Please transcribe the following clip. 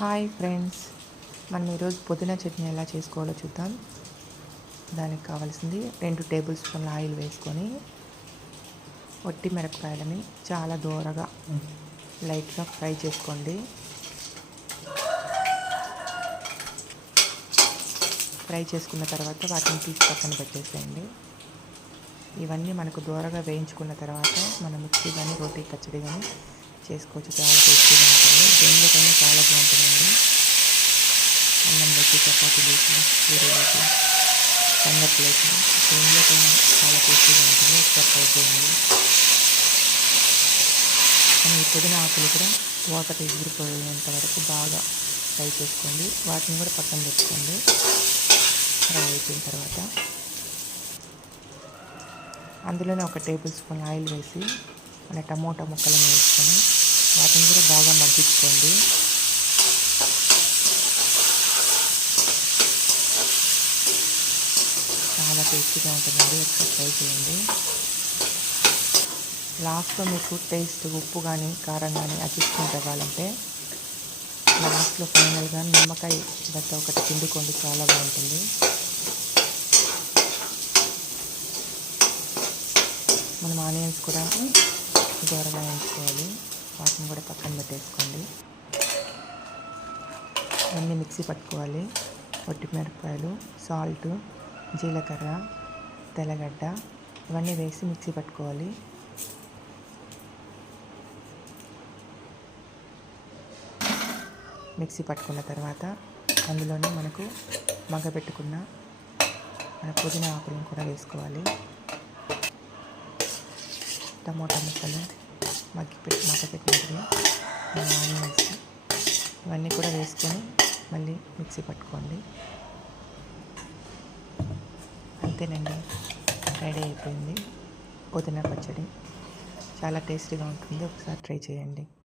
Hi friends, మనం ఈరోజు పుదీనా చట్నీ ఎలా చేసుకోవాలో చూద్దాం. దానికి కావాల్సింది 2 టేబుల్ స్పూన్ల ఆయిల్ వేసుకొని వట్టి మిరపకాయలని చాలా దూరగా లైట్గా ఫ్రై చేసుకోండి. ఫ్రై చేసుకున్న తర్వాత వాటిని తీసి పక్కన పెట్టేసేయండి. ఇవన్నీ మనకు దూరగా వేయించుకున్న తర్వాత మనం మిక్సీ కానీ రోటీ పచ్చడి కానీ చేసుకోవచ్చు. చాలా టేస్టీగా ఉంటుంది. దేనిలోకైనా చాలా బాగుంటుందండి. అన్నంలోకి, చపాతీలోకి, పూరీలోకి, సంగట్లోకి, దేనిలోకైనా చాలా టేస్టీగా ఉంటుంది. ఒకసారి ట్రై చేయండి. మనం ఈ పుదీనా ఆకులు కూడా వాటర్ ఎగిరిపోయేంత వరకు బాగా ఫ్రై చేసుకోండి. వాటిని కూడా పక్కన పెట్టుకోండి. ఫ్రై అయిపోయిన తర్వాత అందులోనే 1 టేబుల్ స్పూన్ ఆయిల్ వేసి మన టమోటా ముక్కలను వేసుకొని వాటిని కూడా బాగా మగ్గించుకోండి. చాలా టేస్టీగా ఉంటుందండి. ఒకసారి ట్రై చేయండి. లాస్ట్లో మీకు టేస్ట్ ఉప్పు కానీ కారం కానీ అడ్జస్ట్మెంట్ అవ్వాలంటే లాస్ట్లో ఫైనల్గా నిమ్మకాయ బట్ట ఒకటి పిండుకోండి. చాలా బాగుంటుంది. మనం ఆనియన్స్ కూడా దూరగా వేయించుకోవాలి. వాటిని కూడా పక్కన పెట్టేసుకోండి. అన్నీ మిక్సీ పట్టుకోవాలి. వట్టి మిరపకాయలు, సాల్ట్, జీలకర్ర, తెల్లగడ్డ ఇవన్నీ వేసి మిక్సీ పట్టుకోవాలి. మిక్సీ పట్టుకున్న తర్వాత అందులోనే మనకు మగ్గబెట్టుకున్న మన పుదీనా ఆకులను కూడా వేసుకోవాలి. టమోటా ముక్కలు మగ్గపెట్టినవి, ఆనియన్స్ ఇవన్నీ కూడా వేసుకొని మళ్ళీ మిక్సీ పట్టుకోండి. అంతేనండి, రెడీ అయిపోయింది పుదీనా పచ్చడి. చాలా టేస్టీగా ఉంటుంది. ఒకసారి ట్రై చేయండి.